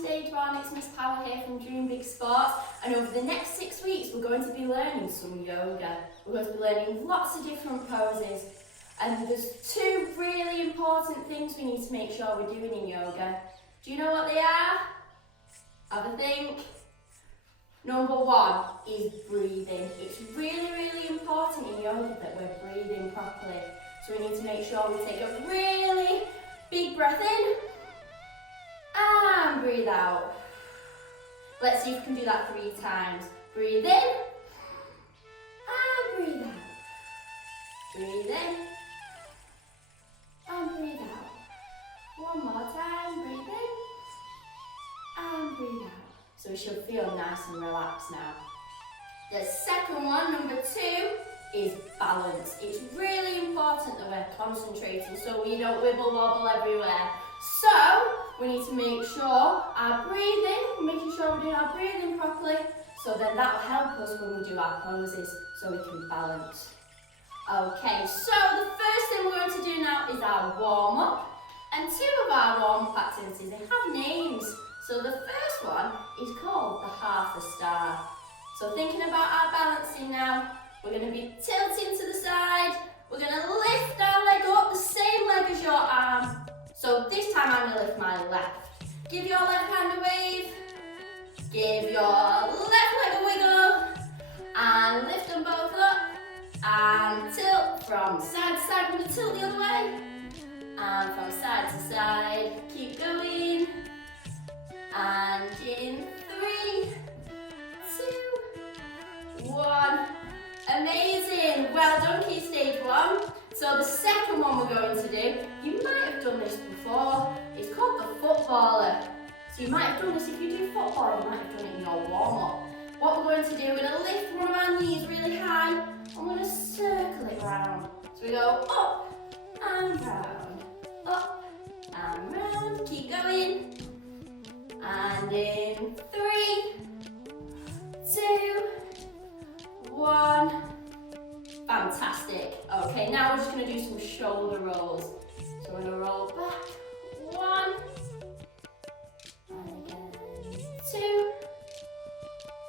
Stage 1, it's Miss Power here from Dream Big Sports, and over the next 6 weeks we're going to be learning some yoga. We're going to be learning lots of different poses, and there's 2 really important things we need to make sure we're doing in yoga. Do you know what they are? Have a think. Number 1 is breathing. It's really, really important in yoga that we're breathing properly. So we need to make sure we take a really big breath in and breathe out. Let's see if we can do that 3 times. Breathe in and breathe out. Breathe in and breathe out. One more time. Breathe in and breathe out. So we should feel nice and relaxed now. The second one, number 2, is balance. It's really important that we're concentrating so we don't wibble wobble everywhere. So we need to make sure our breathing, making sure we're doing our breathing properly, so then that will help us when we do our poses so we can balance. Okay, so the first thing we're going to do now is our warm up. And 2 of our warm up activities, they have names. So the first one is called the half a star. So thinking about our balancing now, we're going to be tilting to the side. We're going to lift our leg up, the same leg as your arm. So this time I'm going to lift my left. Give your left hand a wave. Give your left leg a wiggle. And lift them both up. And tilt from side to side. I'm going to tilt the other way. And from side to side. Keep going. And in 3, 2, 1. Amazing! Well done, Key Stage 1. So the second one we're going to do, you might have done this before. It's called the footballer. So you might have done this if you do football, you might have done it in your warm-up. What we're going to do, we're going to lift one of our knees really high, and we're going to circle it round. So we go up and round, up and round. Keep going. And in 3, 2, 1. Fantastic. Okay, now we're just going to do some shoulder rolls. So we're going to roll back. 1. And again 2.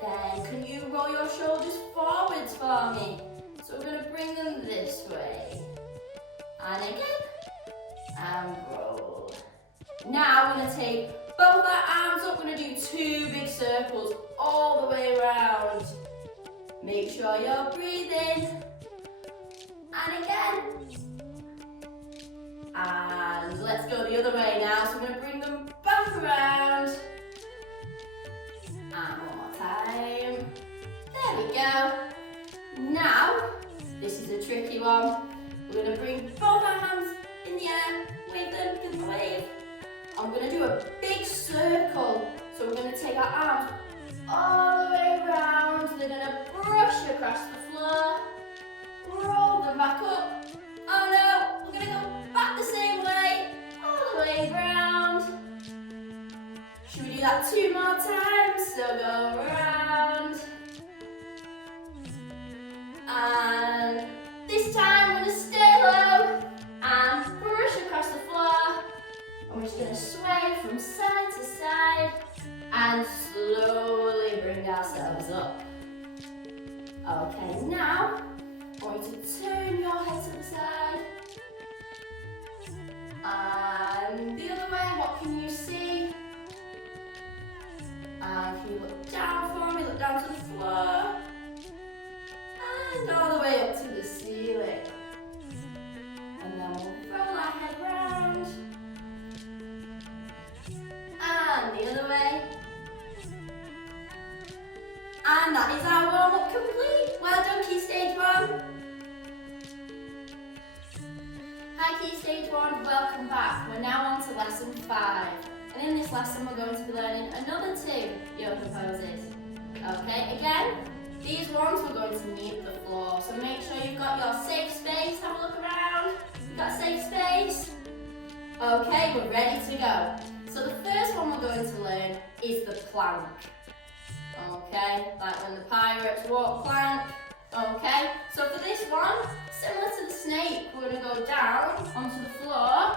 Then can you roll your shoulders forwards for me? So we're going to bring them this way. And again. And roll. Now we're going to take both our arms up. We're going to do 2 big circles all the way around. Make sure you're breathing. And again. And let's go the other way now. So we're going to bring them back around. And one more time. There we go. Now, this is a tricky one. We're going to bring both our hands in the air. Wave them, give them a wave. And we're going to do a big circle. So we're going to take our arms all the way around. They're going to brush across the floor. Roll them back up. Oh no, we're going to go back the same way. All the way around. Should we do that 2 more times? So go around. And this time we're going to stay low and brush across the floor. And we're just going to sway from side to side and slowly bring ourselves up. Okay, now I want you to turn your head to the side. And the other way, what can you see? And if you look down for me, look down to the floor. And all the way up to the ceiling. And then we'll roll our head round. And the other way. And that is our warm-up complete. Well done, Key Stage 1. Hi, Key Stage 1. Welcome back. We're now on to lesson 5. And in this lesson, we're going to be learning another 2 yoga poses. Okay, again, these ones we're going to meet the floor. So make sure you've got your safe space. Have a look around. You've got safe space. Okay, we're ready to go. So the first one we're going to learn is the plank. Okay, like when the pirates walk plank. Okay, so for this one, similar to the snake, we're going to go down onto the floor.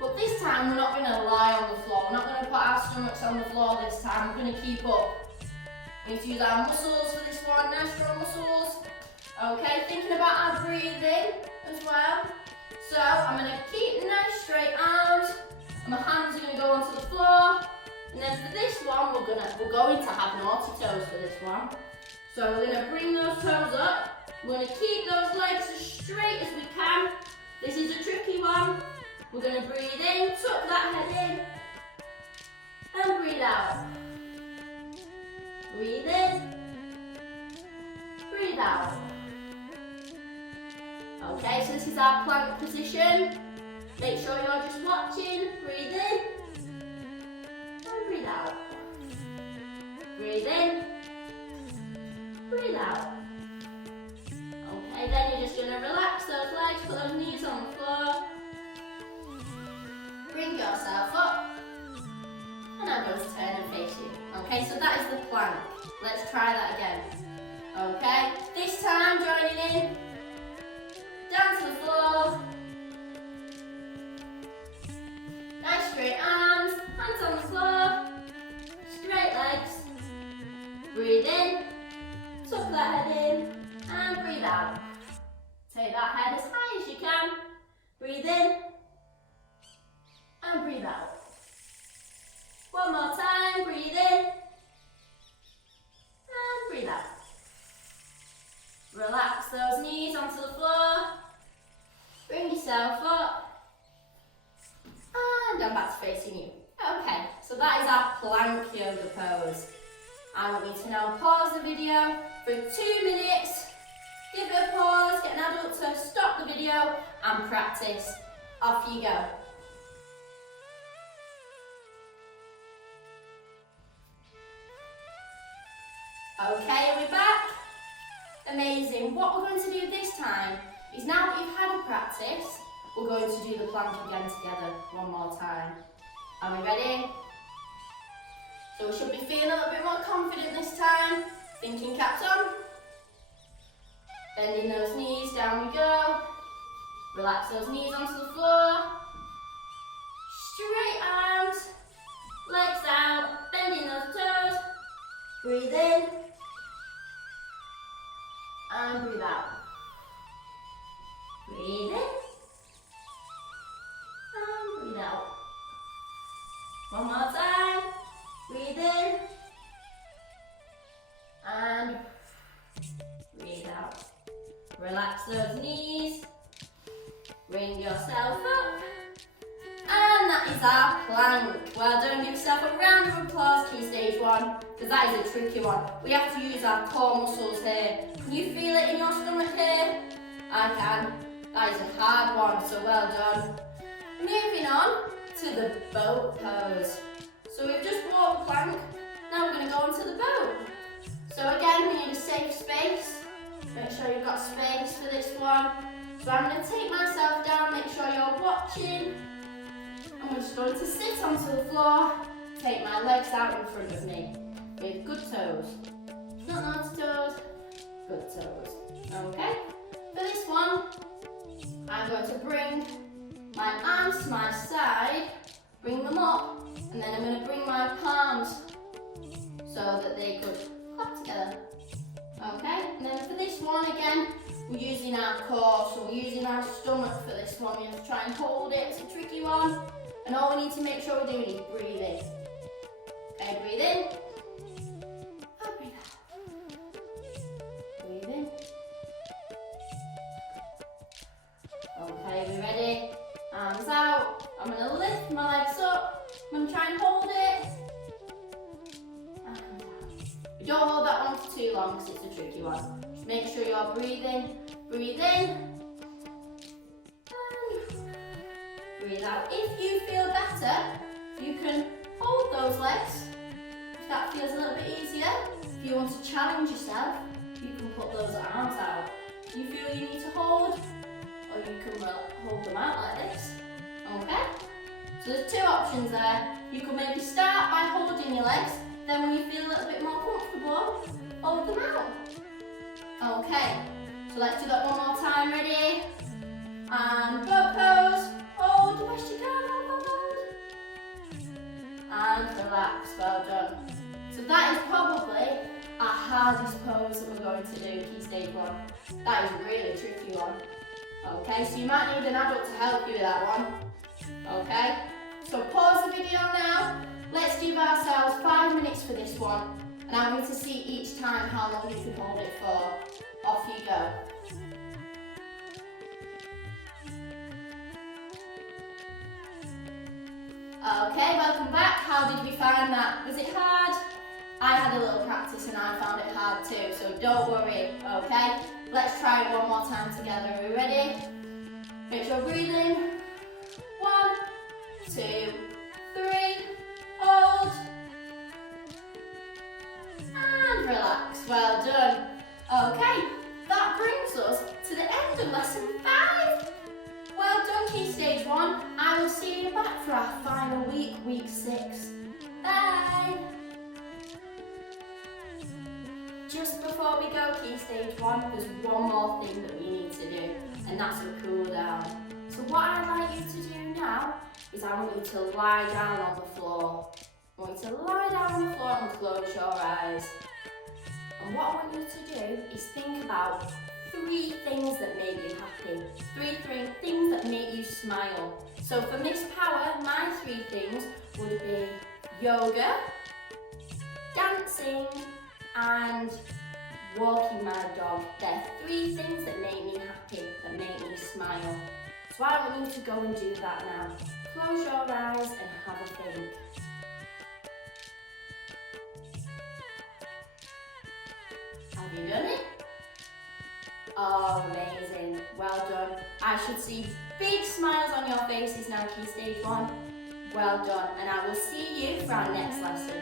But this time we're not going to lie on the floor. We're not going to put our stomach on the floor this time. We're going to keep up. We need to use our muscles for this one, nice strong muscles. Okay, thinking about our breathing as well. So I'm going to keep nice straight arms, and my hands are going to go onto the floor. And then for this one, we're going to have naughty toes for this one. So we're going to bring those toes up. We're going to keep those legs as straight as we can. This is a tricky one. We're going to breathe in, tuck that head in, and breathe out. Breathe in, breathe out. Okay, so this is our plank position. Make sure you're just watching. Breathe in, and breathe out. Breathe in, breathe out. Okay, then you're just going to relax those legs, put those knees on the floor. Bring yourself up. And I'm going to turn and face you. Okay, so that is the plank. Let's try that again. Okay, this time joining in. Down to the floor. Nice straight arms, hands on the floor. Straight legs. Breathe in. Tuck that head in. And breathe out. Take that head as high as you can. Breathe in. And breathe out. One more time, breathe in. And breathe out. Relax those knees onto the floor. Bring yourself up. And I'm back to facing you. Okay, so that is our plank yoga pose. I want you to now pause the video for 2 minutes. Give it a pause, get an adult to stop the video and practice. Off you go. Okay, are we back? Amazing. What we're going to do this time is, now that you've had a practice, we're going to do the plank again together one more time. Are we ready? So we should be feeling a little bit more confident this time. Thinking caps on. Bending those knees, down we go. Relax those knees onto the floor. Straight arms, legs out, bending those toes. Breathe in. And breathe out. Breathe in. And breathe out. One more time. Breathe in. And breathe out. Relax those knees. Bring yourself up. And that is our plank. Well done, give yourself a round of applause, key stage 1, because that is a tricky one. We have to use our core muscles here. Can you feel it in your stomach here? I can. That is a hard one, so well done. Moving on to the boat pose. So we've just walked the plank, now we're going to go onto the boat. So again, we need a safe space. Make sure you've got space for this one. So I'm going to take myself down, make sure you're watching. I'm just going to sit onto the floor, take my legs out in front of me with good toes. Not naughty toes, good toes. Okay, for this one, I'm going to bring my arms to my side, bring them up, and then I'm going to bring my palms so that they could clap together. Okay, and then for this one again, we're using our core, so we're using our stomach for this one. We have to try and hold it, it's a tricky one. And all we need to make sure we're doing is breathe in. Okay, breathe in. And breathe out. Breathe in. Okay, we ready? Arms out. I'm going to lift my legs up. I'm going to try and hold it. And out. You don't hold that one for too long because it's a tricky one. Just make sure you're breathing. Breathe in. Breathe out. If you feel better, you can hold those legs. If that feels a little bit easier. If you want to challenge yourself, you can put those arms out. You feel you need to hold, or you can hold them out like this. Okay? So there's 2 options there. You can maybe start by holding your legs, then when you feel a little bit more comfortable, hold them out. Okay, so let's do that one more time. Ready? And boat pose. Hold the best you can, hold. and relax. Well done. So that is probably our hardest pose that we're going to do, key stage 1. That is a really tricky one. Okay, so you might need an adult to help you with that one. Okay, so pause the video now. Let's give ourselves 5 minutes for this one. And I'm going to see each time how long you can hold it for. Off you go. Okay, welcome back. How did we find that? Was it hard? I had a little practice and I found it hard too, so don't worry, okay? Let's try it one more time together. Are we ready? Make sure you're breathing. 1, 2, 3, hold. And relax. Well done. Okay, that brings us to the end of lesson 5. Well done, key stage 1. I will see you back for our final week, week 6. Bye. Just before we go, key stage 1, there's one more thing that we need to do, and that's a cool down. So what I'd like you to do now is I want you to lie down on the floor. I want you to lie down on the floor and close your eyes. And what I want you to do is think about 3 things that make you happy. 3 things that make you smile. So for Miss Power, my 3 things would be yoga, dancing, and walking my dog. They're 3 things that make me happy, that make me smile. So I want you to go and do that now. Close your eyes and have a think. Have you done it? Oh, amazing. Well done. I should see big smiles on your faces now, key stage 1. Well done. And I will see you for our next lesson.